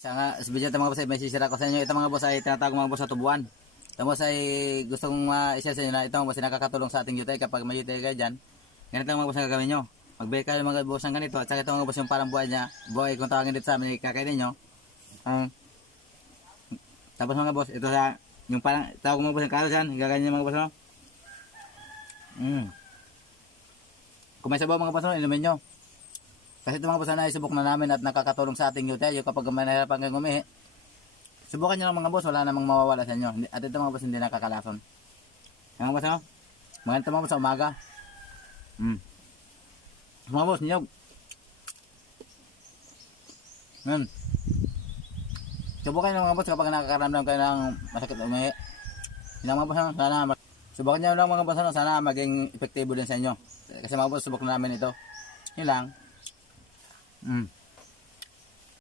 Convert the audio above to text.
Sa video ito mga boss ay may sisira ko sa inyo. Ito mga boss ay tinatawag mga boss sa tubuan. Ito boss ay gustong isa sa inyo na ito mga boss ay nakakatulong sa ating UTI kapag may UTI kayo dyan. Ganito mga boss ang gagawin nyo. Magbili kayo mga boss ng ganito at saka ito mga boss yung parang buhay niya. Buhay kung tawagin dito sa amin kakainin nyo. Tapos mga boss ito sa yung parang tawag mga boss yung karos yan. Gagawin nyo mga boss no. Kung may sabaw mga boss no, inumin nyo. Kasi ito mga boss na isubok na namin at nakakatulong sa ating UTI yung kapag may nahirapan kayong umihi. Subukan nyo lang mga boss, wala namang mawawala sa inyo. At ito mga boss hindi nakakalason. Yung mga boss no? Maganda mga boss sa umaga. Mga boss, niyog. Subukan nyo mga boss kapag nakakaramdam kayo ng masakit umihi. Yun mga boss no? Subukan nyo lang mga boss no? Sana maging epektibo din sa inyo. Kasi mga boss, subok na namin ito. Yun lang.